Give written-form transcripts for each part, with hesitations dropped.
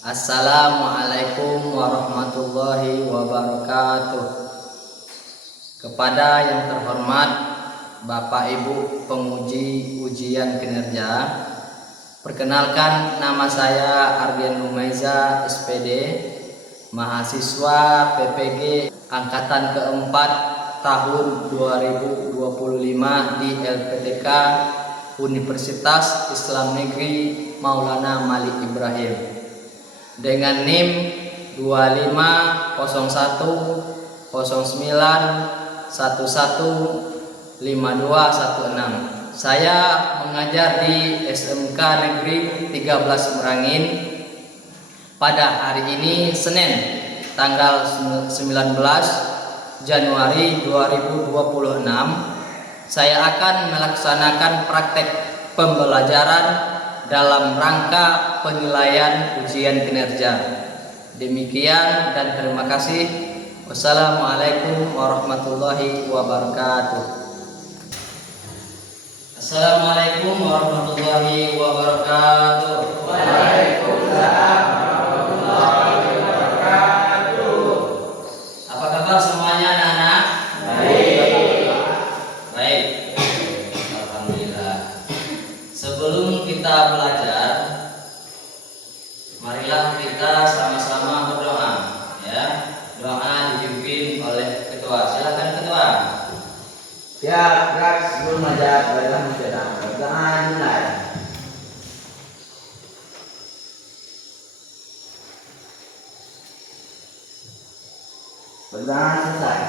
Assalamualaikum warahmatullahi wabarakatuh. Kepada yang terhormat Bapak Ibu penguji ujian kinerja, perkenalkan nama saya Ardian Rumaiza SPD, mahasiswa PPG angkatan keempat tahun 2025 di LPTK Universitas Islam Negeri Maulana Malik Ibrahim dengan NIM 250109115216. Saya mengajar di SMK Negeri 13 Merangin. Pada hari ini Senin tanggal 19 Januari 2026, saya akan melaksanakan praktek pembelajaran dalam rangka penilaian ujian kinerja. Demikian dan terima kasih. Wassalamualaikum warahmatullahi wabarakatuh. Assalamualaikum warahmatullahi wabarakatuh. Waalaikumsalam warahmatullahi wabarakatuh. Apa kabar semuanya anak-anak? Baik. Alhamdulillah. Sebelum kita belajar, marilah kita sama-sama berdoa, ya. Doa dipimpin oleh ketua. Silakan ketua. Ya, gerak sebelum ajar baiklah mencetak pertengahan mulai. Pertengahan selesai.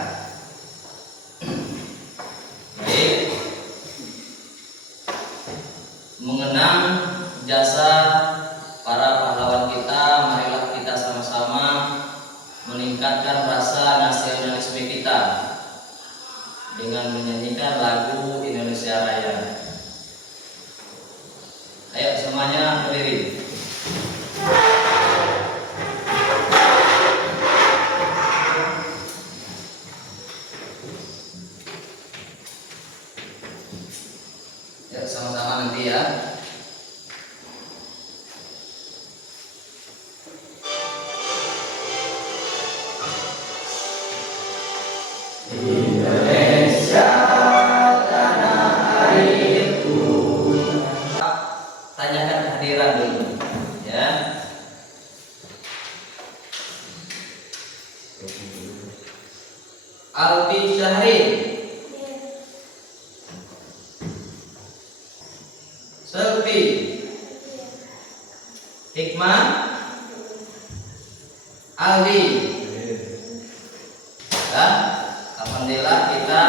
Baik. Mengenang jasa para pahlawan kita, marilah kita sama-sama meningkatkan rasa nasionalisme kita dengan menyanyikan lagu Indonesia Raya. Ayo semuanya berdiri. Ya, sama-sama nanti ya. Indonesia tanah airku. Tanyakan kehadiran dulu, ya. Alfi Syahri, Selvi, Hikmah, Aldi. Ya, alhamdulillah kita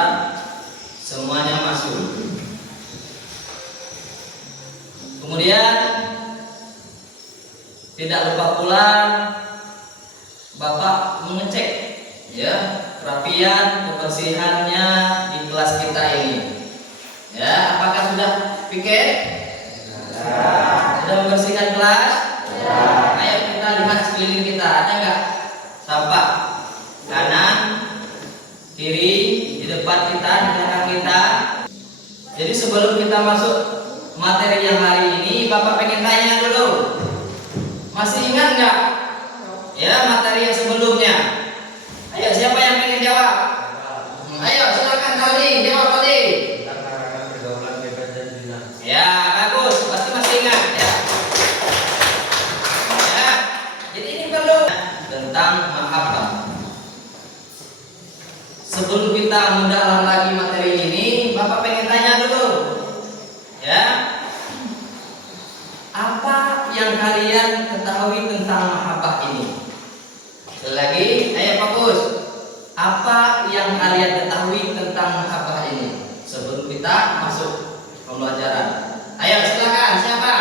semuanya masuk. Kemudian tidak lupa pula Bapak mengecek, ya, kerapian kebersihannya di kelas kita ini. Ya, apakah sudah piket? Sudah membersihkan kelas? Ayo kita lihat sekeliling kita, ada nggak sampah? Kanan, kiri, di depan kita, di belakang kita. Jadi sebelum kita masuk materi yang hari ini, Bapak pengen tanya dulu, masih ingat nggak? Ya, materi yang sebelumnya. Ayo, siapa yang pengen jawab? Ayo, silakan Aldi, jawab Aldi. Ya, bagus, pasti masih ingat ya. Ya, jadi ini perlu tentang mahabbah. Sebelum kita mendalam lagi materi ini, Bapak pengen tanya dulu, ya, apa yang kalian ketahui tentang mahabbah ini? Sekali lagi, ayo fokus. Apa yang kalian ketahui tentang mahabbah ini sebelum kita masuk pembelajaran? Ayo silakan, siapa?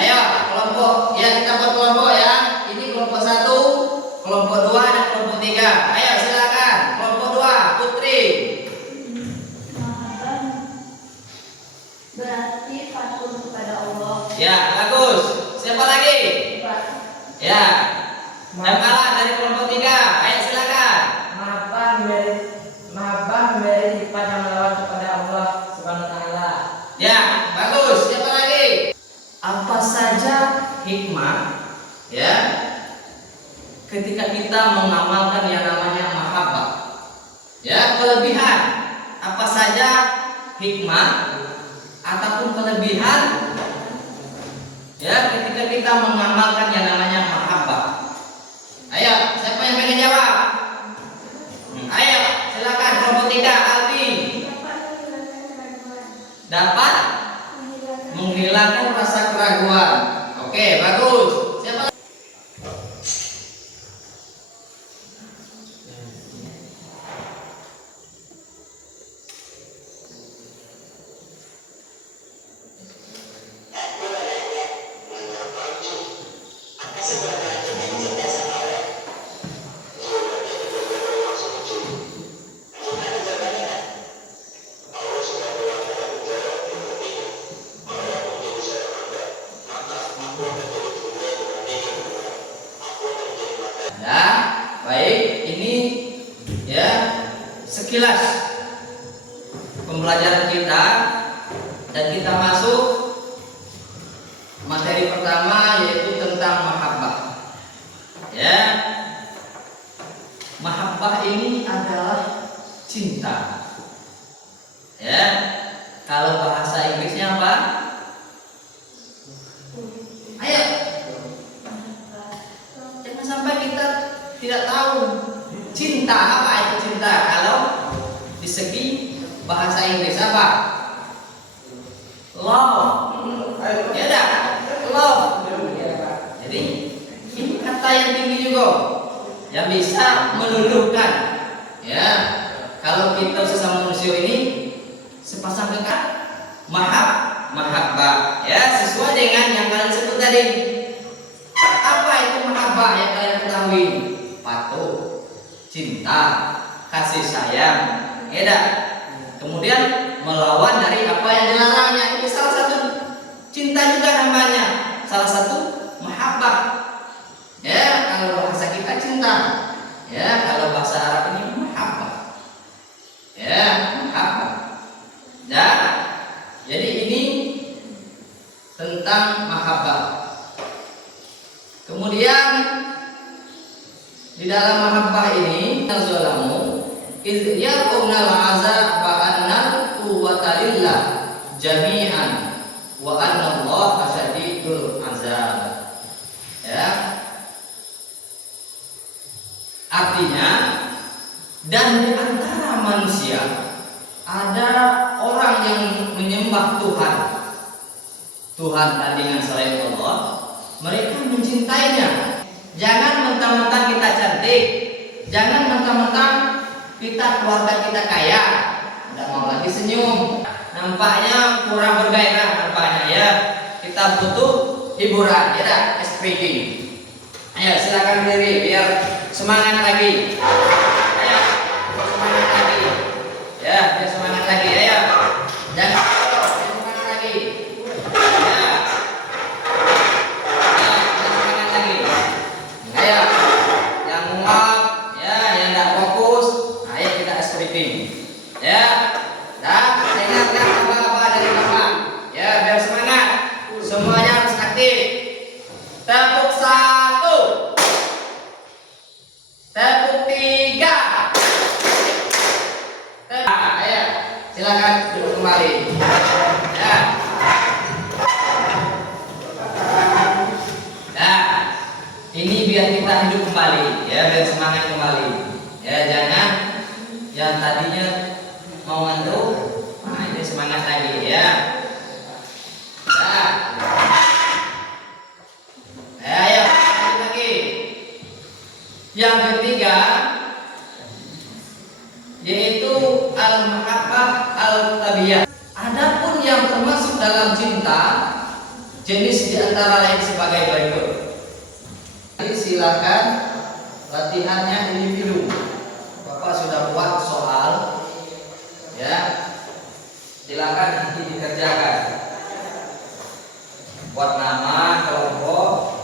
Ayo kelompok, ya kita buat kelompok ya. Ini kelompok 1, kelompok 2 dan kelompok 3. Ayo silakan, kelompok 2, Putri. Berarti patuh kepada Allah. Ya, bagus. Siapa lagi? Ya. Yang kalah dari kelompok 3. Ayo silakan. Mahabbah memberi sifat yang melawan kepada Allah Subhanahu wa taala. Ya, bagus. Siapa lagi? Apa saja hikmah Ya, ketika kita mengamalkan yang namanya mahabbah, ya, kelebihan apa saja hikmah ataupun kelebihan, ya, ketika kita mengamalkan yang namanya mahabbah. Ayo, siapa yang pengen jawab? Ayo, silakan kelompok 3, Aldi. Dapat menghilangkan rasa keraguan. Oke, bagus. Siapa lagi? Ya, baik, ini ya sekilas pembelajaran kita, dan kita masuk materi pertama, yaitu tentang mahabbah. Ya, mahabbah ini adalah cinta. Ya, kalau bahasa Inggrisnya apa? Ayo, jangan sampai kita tidak tahu cinta apa itu cinta. Kalau di segi bahasa Inggris apa? Love. Ya dah, love. Jadi ini kata yang tinggi juga, yang bisa meluluhkan. Ya, kalau kita sesama manusia ini sepasang kekasih, mahabbah. Ya, sesuai dengan yang kalian sebut tadi. Apa itu mahabbah yang kalian ketahui? Patuh, cinta, kasih sayang, ya dah. Kemudian melawan dari apa yang dilarangnya. Ini salah satu cinta juga namanya, salah satu mahabbah. Ya, kalau bahasa kita cinta. Ya, kalau bahasa Arab ini mahabbah. Ya, mahabbah. Dan jadi ini tentang mahabbah. Kemudian di dalam mahabbah ini nazalamu iz yarquna al-azab wa anna quwwata lillah jami'an wa anna Allah syadidul azab. Ya. Artinya, dan di antara manusia ada orang yang menyembah Tuhan tandingan selain Allah, mereka mencintainya. Jangan mentang-mentang kita cantik, jangan mentang-mentang kita keluarga kita kaya, tidak mau lagi senyum, nampaknya kurang bergairah nampaknya, ya. Kita butuh hiburan, ya dah, SPD. Ayo silakan berdiri biar semangat lagi. Ayo semangat lagi, ya, biar semangat lagi. Ayo, jangan semangat lagi. Ya. Ayo, yang muak, ya, yang tidak fokus, ayo kita SPD. Ya, dah, ingatkan apa-apa dari Bapak. Ya, biar semangat. Semuanya harus aktif. Tepuk 1, tepuk 3. Ayo, silakan duduk kembali. Ya. Ini biar kita hidup kembali, ya, biar semangat kembali. Ya, jangan yang tadinya mau ngantuk, nah ini semangat lagi, ya. Nah. Ayo, lanjut lagi. Yang ketiga yaitu al-mahabbah al-tabiyah. Adapun yang termasuk dalam cinta, jenis diantara lain sebagai berikut. Silakan latihannya individu. Bapak sudah buat soal, ya. Silakan nanti dikerjakan. Buat nama kelompok.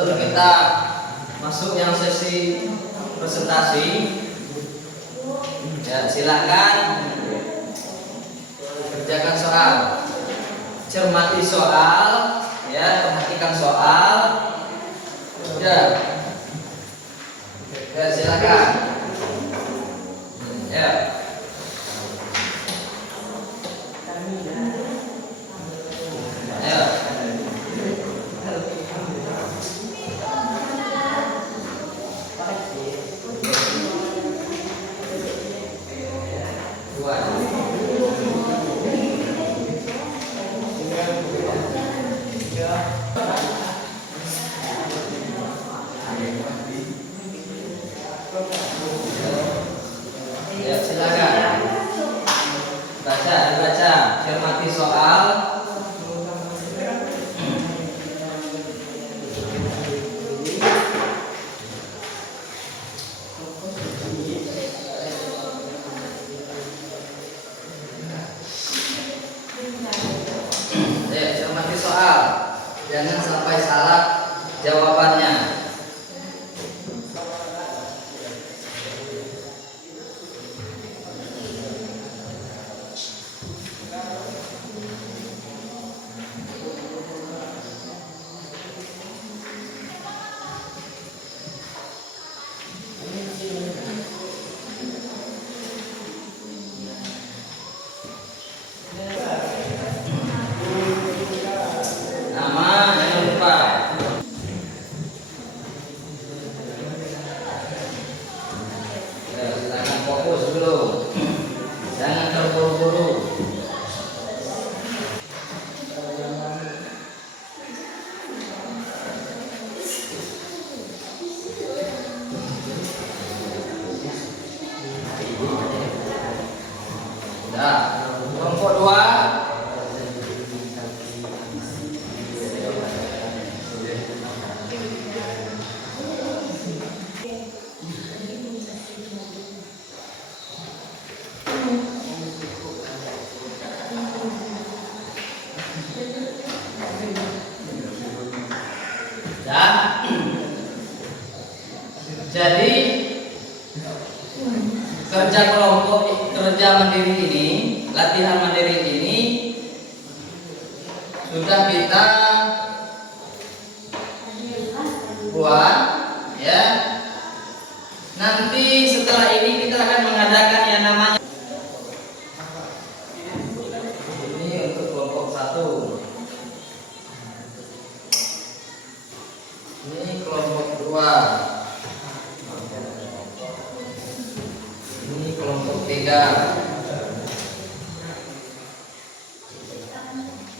Sebelum kita masuk yang sesi presentasi, ya silakan kerjakan soal, cermati soal, ya perhatikan soal, ya, ya silakan, ya. Ayo. Ya, silakan. Dibaca, cermati soal. Ya, cermati soal. Jangan sampai salah jawabannya. Nama jangan lupa. Ya, silakan fokus dulu. Jangan terburu-buru. Nah, kelompok 2. Dan jadi kerja kelompok, kerja mandiri ini, latihan mandiri ini sudah kita buat, ya. Nanti setelah ini kita akan mengadakan yang namanya ini untuk kelompok 1. Ini kelompok 2. Ini kelompok 3.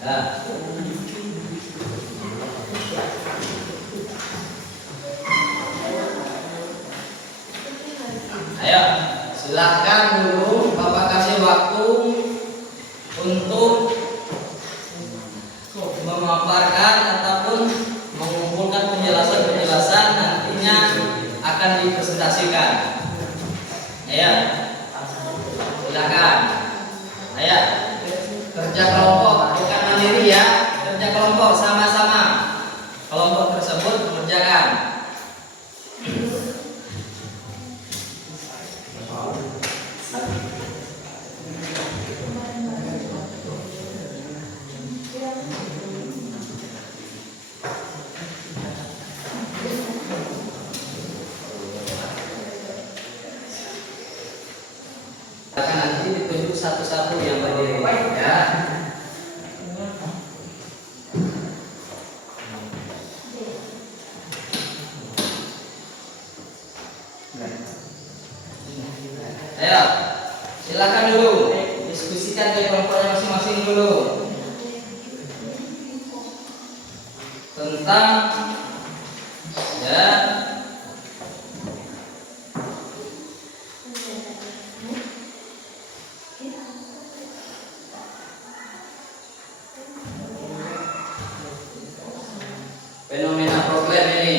Nah. Ayo, silakan dulu Bapak kasih waktu untuk memaparkan ataupun mengumpulkan penjelasan-penjelasan nantinya akan dipresentasikan. Ayo, silakan. Ayo, kerja kelompok bukan mandiri ya, kerja kelompok sama-sama. Kelompok tersebut mengerjakan. Akan nanti ditunjuk satu-satu yang berdiri, ya. Ayo, silakan dulu diskusikan ke kelompoknya masing-masing dulu tentang, ya, fenomena problem ini.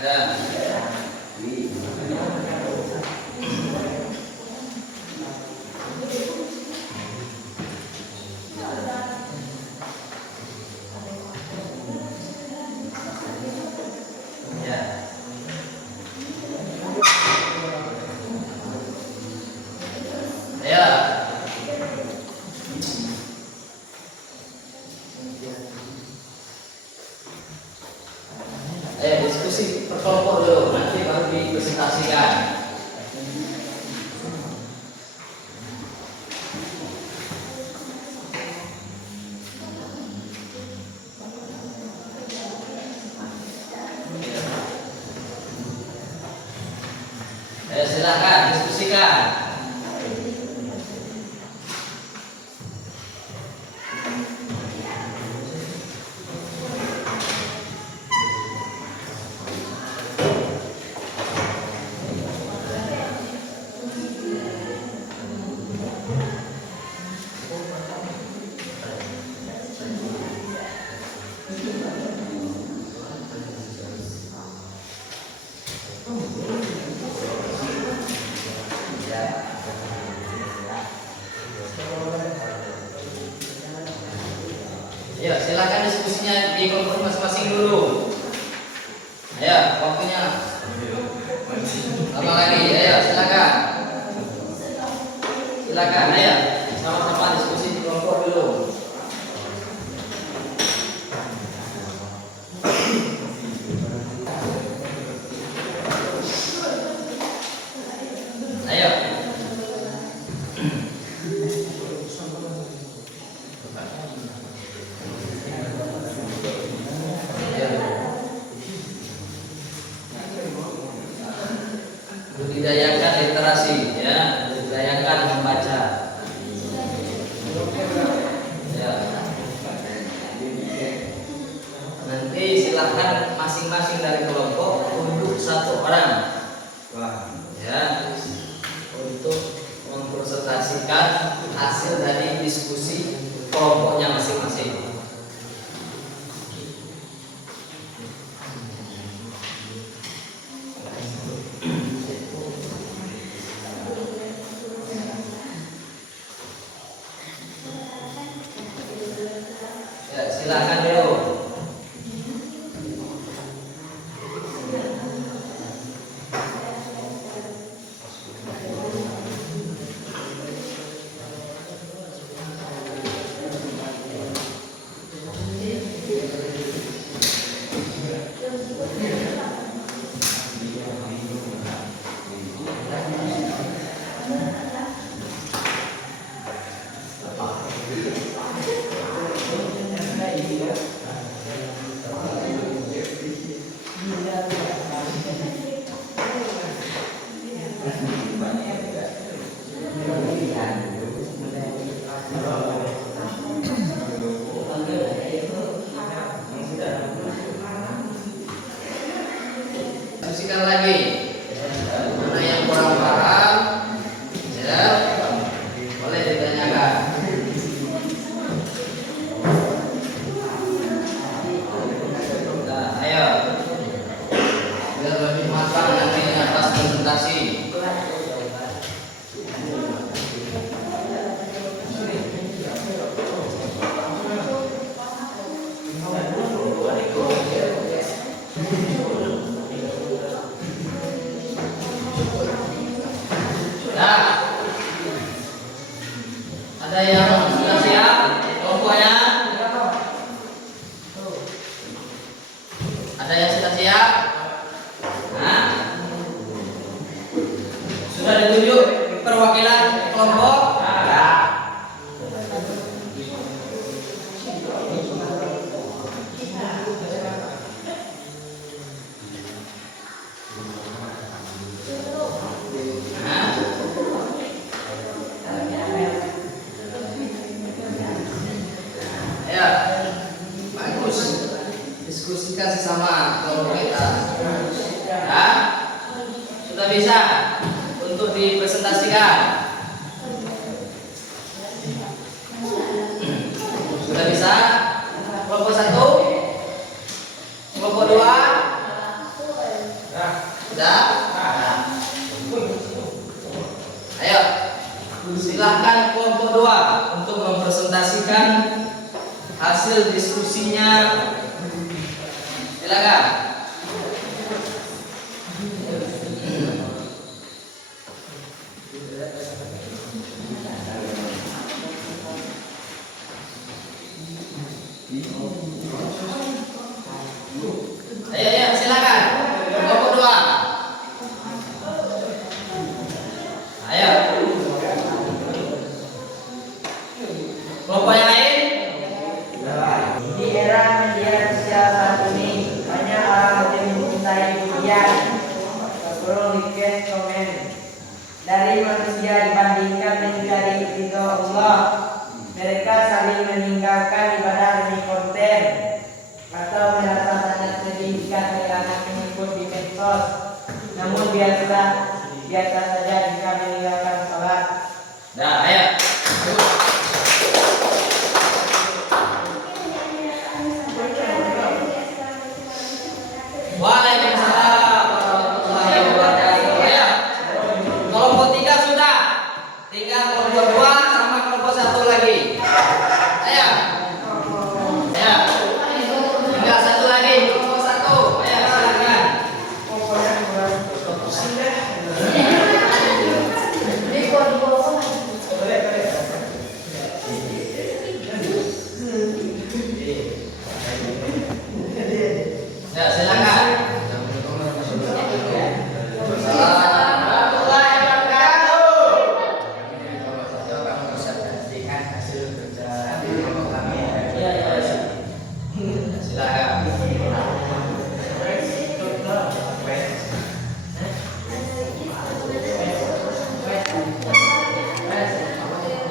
Ya. Ayo diskusi berkelompok dulu, nanti baru dipresentasikan. Ayo silakan diskusikan. Ayo silakan diskusinya di kelompok masing-masing dulu. Ayo waktunya lama lagi. Ayo silakan. Silakan. Ayo sama-sama diskusi di kelompok dulu. Ayo. Budidayakan literasi, ya, budidayakan membaca. Ya. Nanti silakan masing-masing dari kelompok untuk satu orang, ya, untuk mempresentasikan hasil dari diskusi kelompoknya masing-masing. Ya, silakan dulu. Diskusikan lagi. Mana yang kurang paham, ya, boleh ditanyakan. Nah, ayo, biar lebih matang nantinya pas presentasi. Nah, ada yang sudah siap kelompoknya? Ada yang sudah siap? Nah, sudah ditunjuk perwakilan kelompok? Ya, bagus. Diskusikan sesama kelompok kita. Ya, sudah bisa untuk dipresentasikan. Sudah bisa? Kelompok 1, kelompok 2, sudah? Ayo, silahkan kelompok 2 untuk mempresentasikan hasil diskusinya. Silakan. Ayo, silakan. sekian. Bikin komen. Dari manusia dibandingkan mencari ridho Allah, mereka saling meninggalkan ibadah demi konten atau merasa sangat sedih jika kehilangan pengikut di medsos. Namun biasa saja jika meninggalkan sholat. Dah, ayo. Waalaikumsalam warahmatullahi wabarakatuh. Ayo. Kelompok 3 sudah. Tinggal kelompok 2 sama kelompok 1 lagi. Ayo. Ya. Tinggal 1 lagi, kelompok 1. Ayo silakan. Ya, silakan.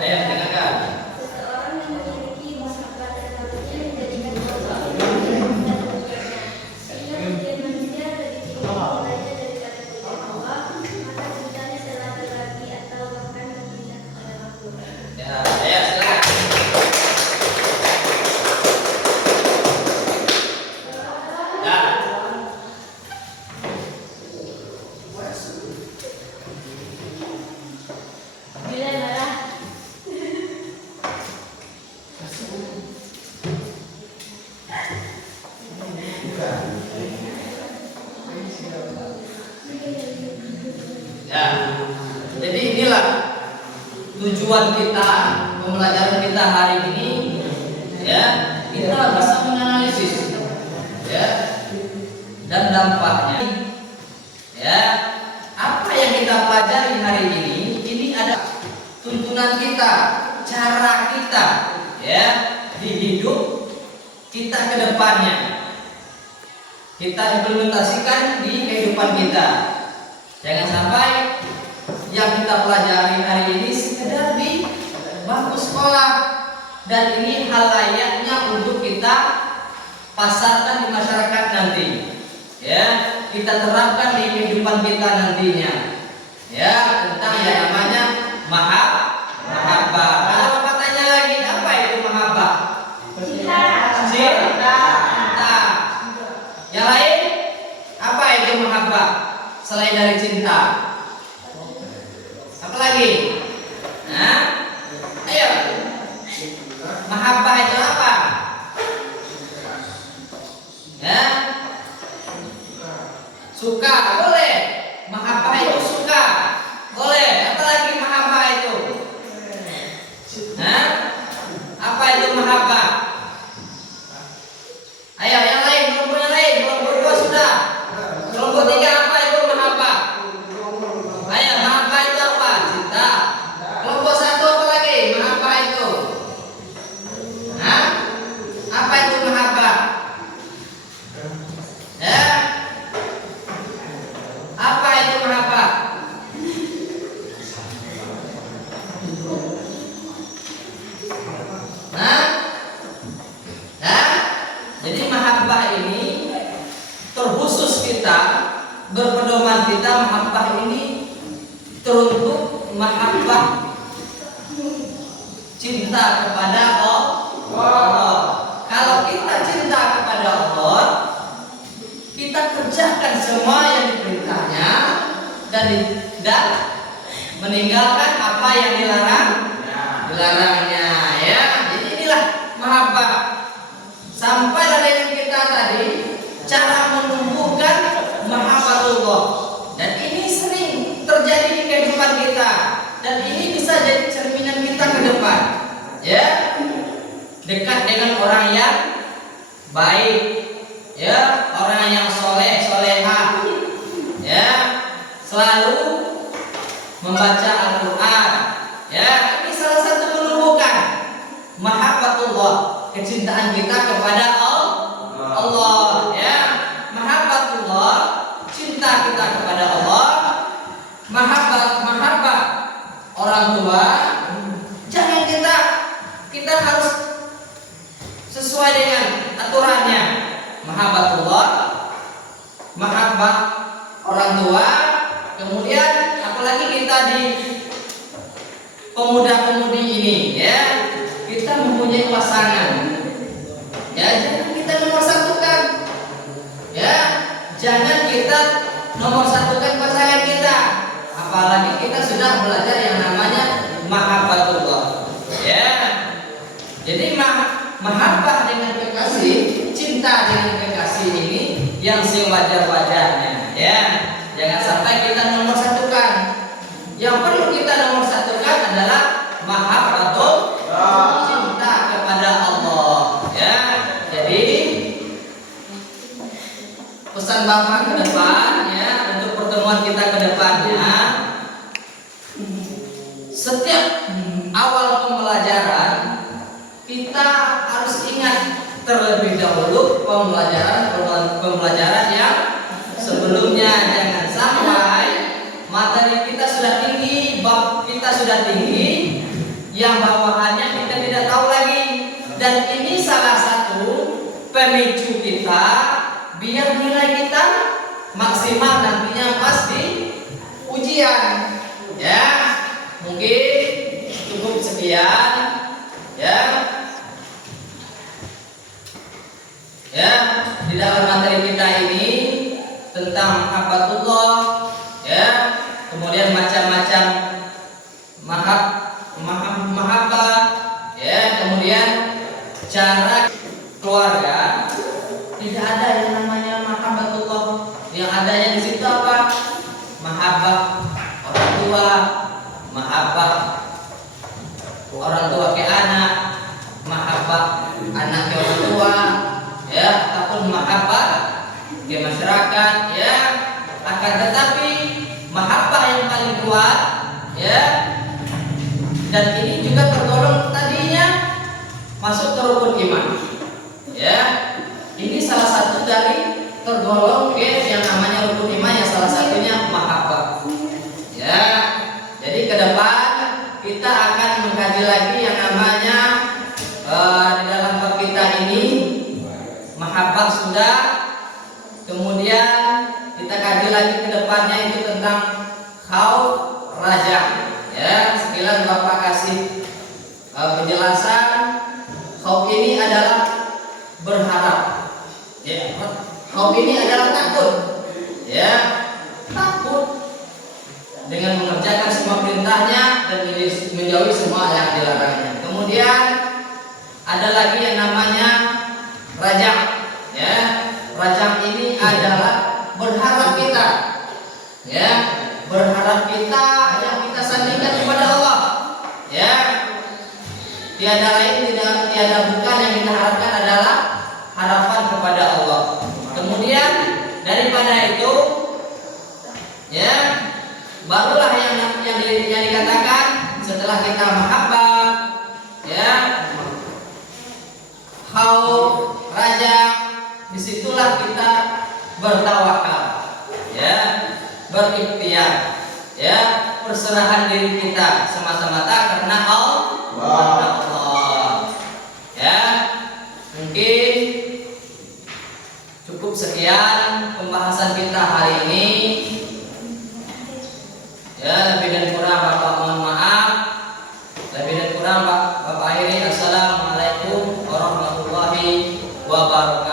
Ayo, silakan. Seseorang yang memiliki masalah sahabatnya menjadikan Allah sehingga pujian manusia lebih tinggi nilainya daripada pujian Allah, maka cintanya telah terbagi atau bahkan berpindah kepada makhluk. Ya, ayo silakan. Ya. Bila marah Ya. Jadi inilah tujuan kita, pembelajaran kita hari ini. Ya, kita bisa menganalisis ya dan dampaknya. Ya, apa yang kita pelajari hari ini ada tuntunan kita, cara kita ya di hidup kita ke depannya. Kita implementasikan di kehidupan kita. Jangan sampai yang kita pelajari hari ini sekedar di bangku sekolah, dan ini hal layaknya untuk kita pasarkan di masyarakat nanti. Ya, kita terapkan di kehidupan kita nantinya. Ya, tentang yang namanya mahabbah. Kalau Bapak tanya lagi, apa itu mahabbah? Cinta. Yang lain, apa itu mahabbah selain dari cinta? Apa lagi? Nah, ayo. Mahabbah itu apa? Ya, suka boleh. Mahabbah itu suka boleh. Apa lagi mahabbah itu? Nah, apa itu mahabbah? Ayo yang lain, kelompok yang lain, kelompok 2 sudah. Kelompok 3 apa itu mahabbah? Ayo, mahabbah itu apa? Cinta. Kelompok 1 apa lagi? Mahabbah itu. Hah? Apa itu mahabbah? Ya? Apa itu mahabbah? Nah? Nah? Jadi mahabbah ini terkhusus kita, berpedoman kita, mahabbah ini teruntuk mahabbah cinta kepada Allah. Kalau kita cinta kepada Allah, kita kerjakan semua yang diperintahnya dan meninggalkan apa yang dilarangnya. Ya, jadi inilah mahabbah. Sampai dari kita tadi cara menumbuhkan mahabbatullah, dan ini sering terjadi di kehidupan kita, dan ini bisa jadi cerminan kita ke depan. Ya, dekat dengan orang yang baik, ya, orang yang soleh, solehah, ya, selalu membaca Al-Quran. Ya, ini salah satu menumbuhkan mahabbatullah, kecintaan kita kepada Allah. Ya, mahabbatullah, cinta mahabbah orang tua, kemudian apalagi kita di pemuda-pemudi ini, ya, kita mempunyai pasangan, ya, jangan kita nomor satukan, ya, jangan kita nomor satukan pasangan kita, apalagi kita sudah belajar yang namanya mahabbatullah, ya. Jadi mahabbah dengan kekasih, cinta dengan kekasih ini yang sewajar-wajarnya, ya. Jangan sampai kita nomor satukan. Yang perlu kita nomor satukan adalah mahabbatul, cinta kepada Allah, ya. Jadi pesan Bapak ke depan, ya, untuk pertemuan kita ke depannya, setiap awal pembelajaran kita harus ingat terlebih dahulu pembelajaran yang sebelumnya. Jangan sampai materi kita sudah tinggi, bab kita sudah tinggi, yang bawahannya kita tidak tahu lagi. Dan ini salah satu pemicu kita biar nilai kita maksimal nantinya pas di ujian. Ya, mungkin cukup sekian. Ya, ya, di dalam materi kita ini tentang mahabbatullah, ya, kemudian macam-macam mahabbah, ya, kemudian cara keluarga. Tidak ada yang namanya mahabbatullah. Yang adanya di situ apa? Mahabbah orang tua, mahabbah orang tua ke anak, mahabbah anak ke orang tua, ya, ataupun mahabbah ke masyarakat, ya. Akan tetapi mahabbah yang paling kuat, ya, dan ini juga tergolong tadinya masuk ke rukun iman, ya. Ini salah satu dari tergolong ke yang namanya rukun iman, yang salah satunya mahabbah, ya. Jadi ke depan kita akan mengkaji lagi yang namanya di dalam bab kita ini mahabbah sudah, kemudian kita kaji lagi ke depannya itu tentang khauf, raja, ya. Sekilas Bapak kasih penjelasan. Khauf ini adalah berharap, ya. Khauf ini adalah takut, ya, takut dengan mengerjakan semua perintahnya dan menjauhi semua yang dilarangnya. Kemudian ada lagi yang namanya raja, ya. Raja ini adalah berharap kita, ya, berharap kita yang kita sandingkan kepada Allah, ya. Tiada lain, tiada bukan yang kita harapkan adalah harapan kepada Allah. Kemudian daripada itu, ya, barulah yang dikatakan setelah kita mahabbah, ya, khauf, raja, disitulah kita bertawakal, ya, berikhtiar, ya, perserahan diri kita semata-mata karena Allah, ya. Mungkin cukup sekian pembahasan kita hari ini. Ya, lebih dan kurang Bapak mohon maaf. Lebih dan kurang Bapak akhiri. Assalamualaikum warahmatullahi wabarakatuh.